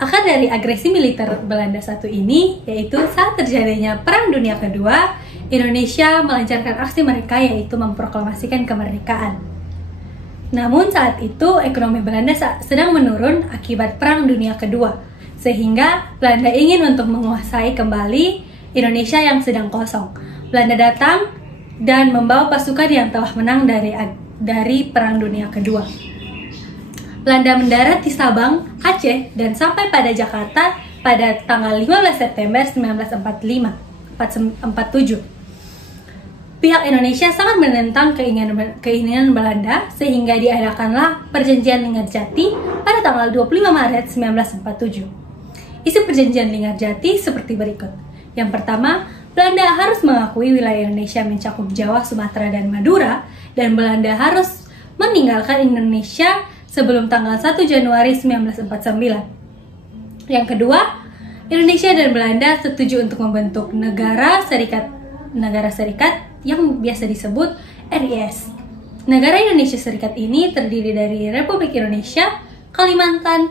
Akar dari agresi militer Belanda satu ini yaitu saat terjadinya Perang Dunia Kedua, Indonesia melancarkan aksi mereka yaitu memproklamasikan kemerdekaan. Namun saat itu ekonomi Belanda sedang menurun akibat Perang Dunia Kedua, sehingga Belanda ingin untuk menguasai kembali Indonesia yang sedang kosong. Belanda datang dan membawa pasukan yang telah menang dari Perang Dunia Kedua. Belanda mendarat di Sabang, Aceh, dan sampai pada Jakarta pada tanggal 15 September 1947. Pihak Indonesia sangat menentang keinginan Belanda sehingga diadakanlah Perjanjian Linggarjati pada tanggal 25 Maret 1947. Isi Perjanjian Linggarjati seperti berikut. Yang pertama, Belanda harus mengakui wilayah Indonesia mencakup Jawa, Sumatera, dan Madura, dan Belanda harus meninggalkan Indonesia sebelum tanggal 1 Januari 1949. Yang kedua, Indonesia dan Belanda setuju untuk membentuk negara serikat yang biasa disebut RIS. Negara Indonesia Serikat ini terdiri dari Republik Indonesia, Kalimantan,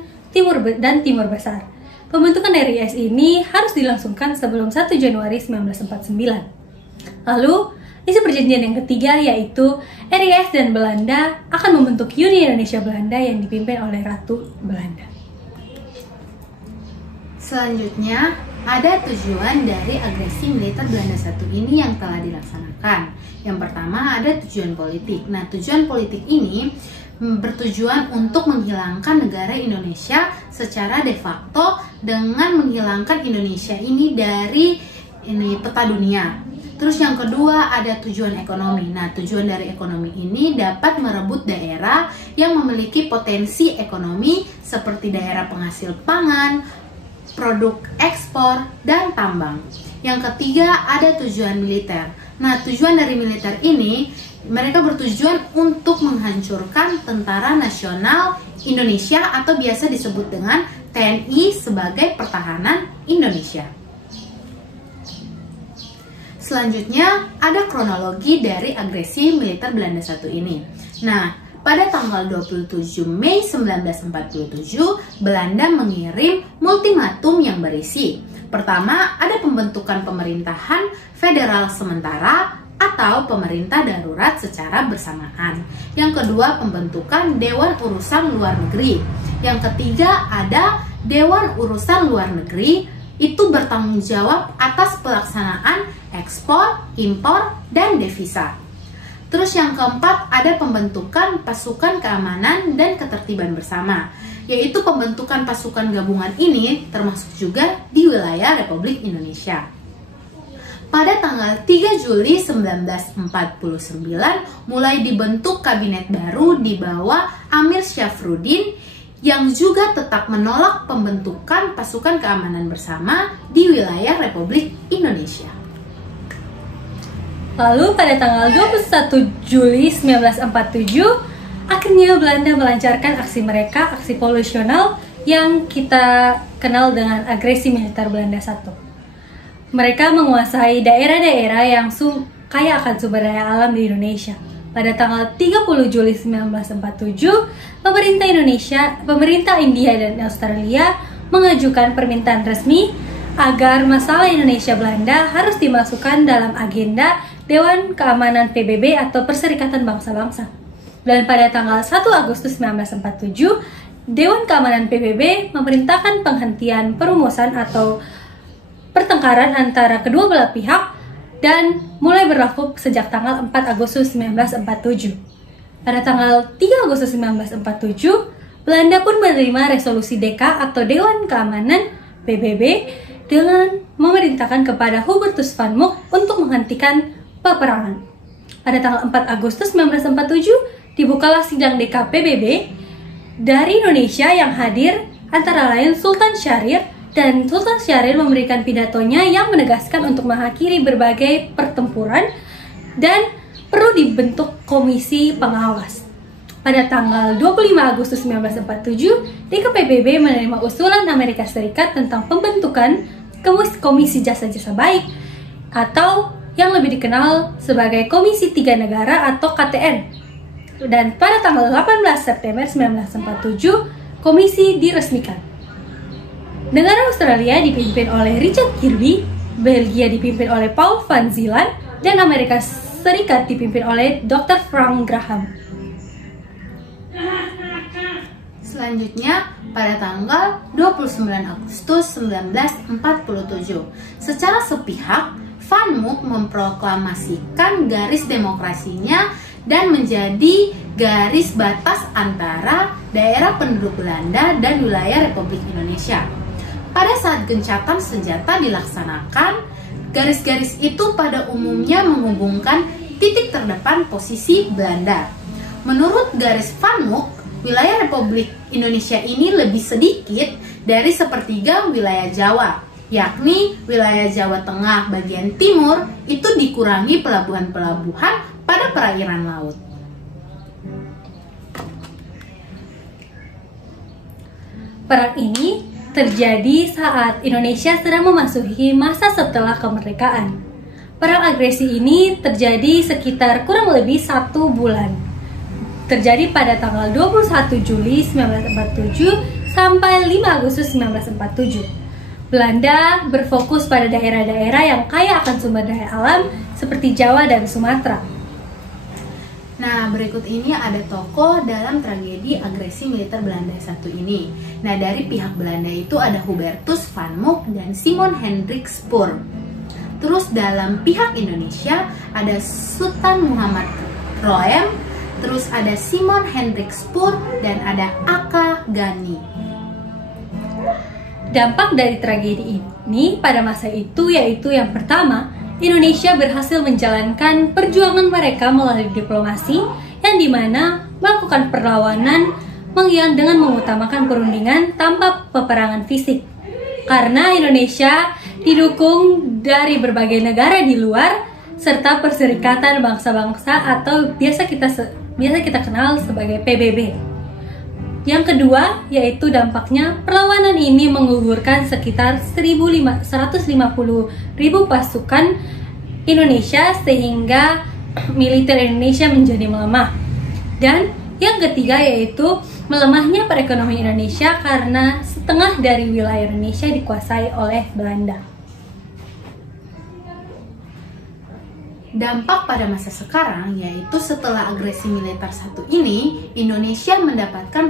dan Timur Besar. Pembentukan RIS ini harus dilangsungkan sebelum 1 Januari 1949. Lalu, isi perjanjian yang ketiga yaitu RIS dan Belanda akan membentuk Uni Indonesia Belanda yang dipimpin oleh Ratu Belanda. Selanjutnya, ada tujuan dari agresi militer Belanda satu ini yang telah dilaksanakan. Yang pertama ada tujuan politik. Nah, tujuan politik ini bertujuan untuk menghilangkan negara Indonesia secara de facto dengan menghilangkan Indonesia ini dari peta dunia. Terus yang kedua ada tujuan ekonomi. Nah, tujuan dari ekonomi ini dapat merebut daerah yang memiliki potensi ekonomi seperti daerah penghasil pangan, produk ekspor, dan tambang. Yang ketiga ada tujuan militer. Nah, tujuan dari militer ini mereka bertujuan untuk menghancurkan Tentara Nasional Indonesia atau biasa disebut dengan TNI sebagai pertahanan Indonesia. Selanjutnya, ada kronologi dari agresi militer Belanda satu ini. Nah, pada tanggal 27 Mei 1947, Belanda mengirim ultimatum yang berisi. Pertama, ada pembentukan pemerintahan federal sementara atau pemerintah darurat secara bersamaan. Yang kedua, pembentukan Dewan Urusan Luar Negeri. Yang ketiga, ada Dewan Urusan Luar Negeri, itu bertanggung jawab atas pelaksanaan ekspor, impor, dan devisa. Terus yang keempat ada pembentukan pasukan keamanan dan ketertiban bersama, yaitu pembentukan pasukan gabungan ini termasuk juga di wilayah Republik Indonesia. Pada tanggal 3 Juli 1949 mulai dibentuk kabinet baru di bawah Amir Syafruddin yang juga tetap menolak pembentukan pasukan keamanan bersama di wilayah Republik Indonesia. Lalu pada tanggal 21 Juli 1947, akhirnya Belanda melancarkan aksi mereka, aksi polusional yang kita kenal dengan agresi militer Belanda I. Mereka menguasai daerah-daerah yang kaya akan sumber daya alam di Indonesia. Pada tanggal 30 Juli 1947, pemerintah India dan Australia mengajukan permintaan resmi agar masalah Indonesia Belanda harus dimasukkan dalam agenda Dewan Keamanan PBB atau Perserikatan Bangsa-Bangsa. Dan pada tanggal 1 Agustus 1947, Dewan Keamanan PBB memerintahkan penghentian perumusan atau pertengkaran antara kedua belah pihak dan mulai berlaku sejak tanggal 4 Agustus 1947. Pada tanggal 3 Agustus 1947, Belanda pun menerima resolusi DK atau Dewan Keamanan PBB dengan memerintahkan kepada Hubertus van Mook untuk menghentikan peperangan. Pada tanggal 4 Agustus 1947, dibukalah sidang DK PBB dari Indonesia yang hadir antara lain Sultan Syahrir, dan Sultan Syahrir memberikan pidatonya yang menegaskan untuk mengakhiri berbagai pertempuran dan perlu dibentuk komisi pengawas. Pada tanggal 25 Agustus 1947, DKPBB menerima usulan Amerika Serikat tentang pembentukan Komisi Jasa-Jasa Baik atau yang lebih dikenal sebagai Komisi Tiga Negara atau KTN. Dan pada tanggal 18 September 1947, komisi diresmikan. Negara Australia dipimpin oleh Richard Kirby, Belgia dipimpin oleh Paul van Zielan, dan Amerika Serikat dipimpin oleh Dr. Frank Graham. Selanjutnya, pada tanggal 29 Agustus 1947, secara sepihak, Van Mook memproklamasikan garis demokrasinya dan menjadi garis batas antara daerah penduduk Belanda dan wilayah Republik Indonesia. Pada saat gencatan senjata dilaksanakan, garis-garis itu pada umumnya menghubungkan titik terdepan posisi Belanda. Menurut garis Van Mook, wilayah Republik Indonesia ini lebih sedikit dari sepertiga wilayah Jawa, yakni wilayah Jawa Tengah bagian timur itu dikurangi pelabuhan-pelabuhan pada perairan laut. Perang ini terjadi saat Indonesia sedang memasuki masa setelah kemerdekaan. Perang agresi ini terjadi sekitar kurang lebih 1 bulan. Terjadi pada tanggal 21 Juli 1947 sampai 5 Agustus 1947. Belanda berfokus pada daerah-daerah yang kaya akan sumber daya alam seperti Jawa dan Sumatera. Nah, berikut ini ada tokoh dalam tragedi agresi militer Belanda satu ini. Nah, dari pihak Belanda itu ada Hubertus Van Mook dan Simon Hendrik Spoor. Terus dalam pihak Indonesia ada Sultan Muhammad Roem, terus ada Simon Hendrik Spoor, dan ada Aka Gani. Dampak dari tragedi ini pada masa itu yaitu yang pertama, Indonesia berhasil menjalankan perjuangan mereka melalui diplomasi yang dimana melakukan perlawanan dengan mengutamakan perundingan tanpa peperangan fisik. Karena Indonesia didukung dari berbagai negara di luar serta Perserikatan Bangsa-Bangsa atau biasa kita kenal sebagai PBB. Yang kedua yaitu dampaknya perlawanan ini menggugurkan sekitar 150.000 pasukan Indonesia sehingga militer Indonesia menjadi melemah. Dan yang ketiga yaitu melemahnya perekonomian Indonesia karena setengah dari wilayah Indonesia dikuasai oleh Belanda. Dampak pada masa sekarang yaitu setelah agresi militer satu ini, Indonesia mendapatkan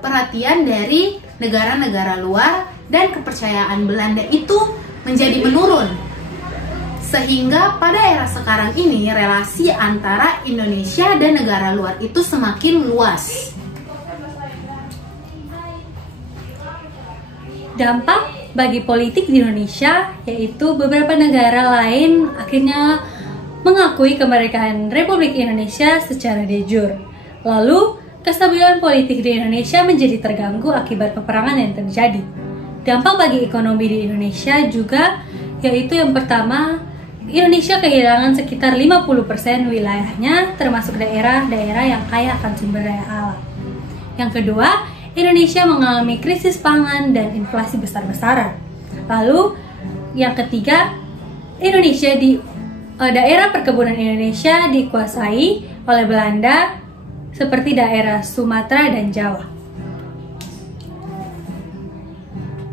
perhatian dari negara-negara luar dan kepercayaan Belanda itu menjadi menurun. Sehingga pada era sekarang ini relasi antara Indonesia dan negara luar itu semakin luas. Dampak bagi politik di Indonesia yaitu beberapa negara lain akhirnya mengakui kemerdekaan Republik Indonesia secara de jure. Lalu, kestabilan politik di Indonesia menjadi terganggu akibat peperangan yang terjadi. Dampak bagi ekonomi di Indonesia juga yaitu yang pertama, Indonesia kehilangan sekitar 50% wilayahnya termasuk daerah-daerah yang kaya akan sumber daya alam. Yang kedua, Indonesia mengalami krisis pangan dan inflasi besar-besaran. Lalu, yang ketiga, daerah perkebunan Indonesia dikuasai oleh Belanda seperti daerah Sumatera dan Jawa.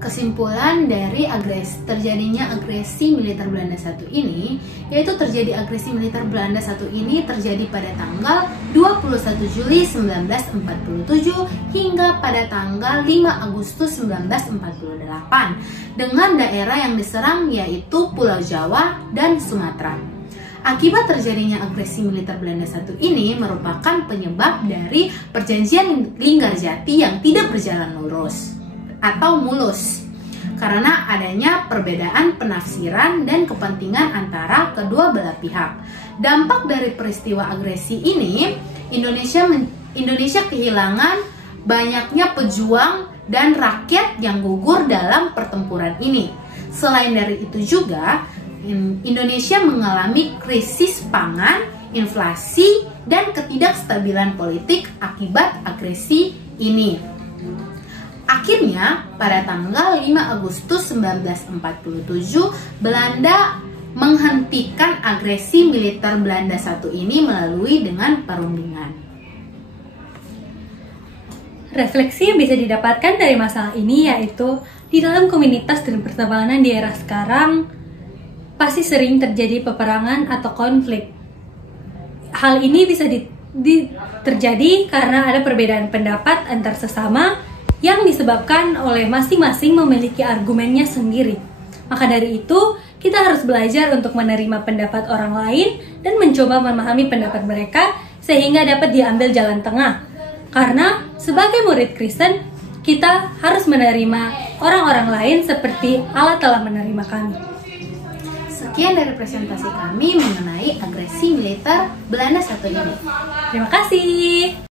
Kesimpulan dari terjadinya agresi militer Belanda satu ini, yaitu terjadi agresi militer Belanda satu ini terjadi pada tanggal 21 Juli 1947 hingga pada tanggal 5 Agustus 1948 dengan daerah yang diserang yaitu Pulau Jawa dan Sumatera. Akibat terjadinya agresi militer Belanda satu ini merupakan penyebab dari perjanjian Linggarjati yang tidak berjalan lurus atau mulus karena adanya perbedaan penafsiran dan kepentingan antara kedua belah pihak. Dampak dari peristiwa agresi ini, Indonesia kehilangan banyaknya pejuang dan rakyat yang gugur dalam pertempuran ini. Selain dari itu juga, Indonesia mengalami krisis pangan, inflasi, dan ketidakstabilan politik akibat agresi ini. Akhirnya, pada tanggal 5 Agustus 1947, Belanda menghentikan agresi militer Belanda satu ini melalui dengan perundingan. Refleksi yang bisa didapatkan dari masalah ini yaitu di dalam komunitas dan pertemanan di era sekarang pasti sering terjadi peperangan atau konflik. Hal ini bisa terjadi karena ada perbedaan pendapat antar sesama yang disebabkan oleh masing-masing memiliki argumennya sendiri. Maka dari itu, kita harus belajar untuk menerima pendapat orang lain dan mencoba memahami pendapat mereka sehingga dapat diambil jalan tengah. Karena sebagai murid Kristen, kita harus menerima orang-orang lain seperti Allah telah menerima kami. Sekian dari presentasi kami mengenai agresi militer Belanda satu ini. Terima kasih.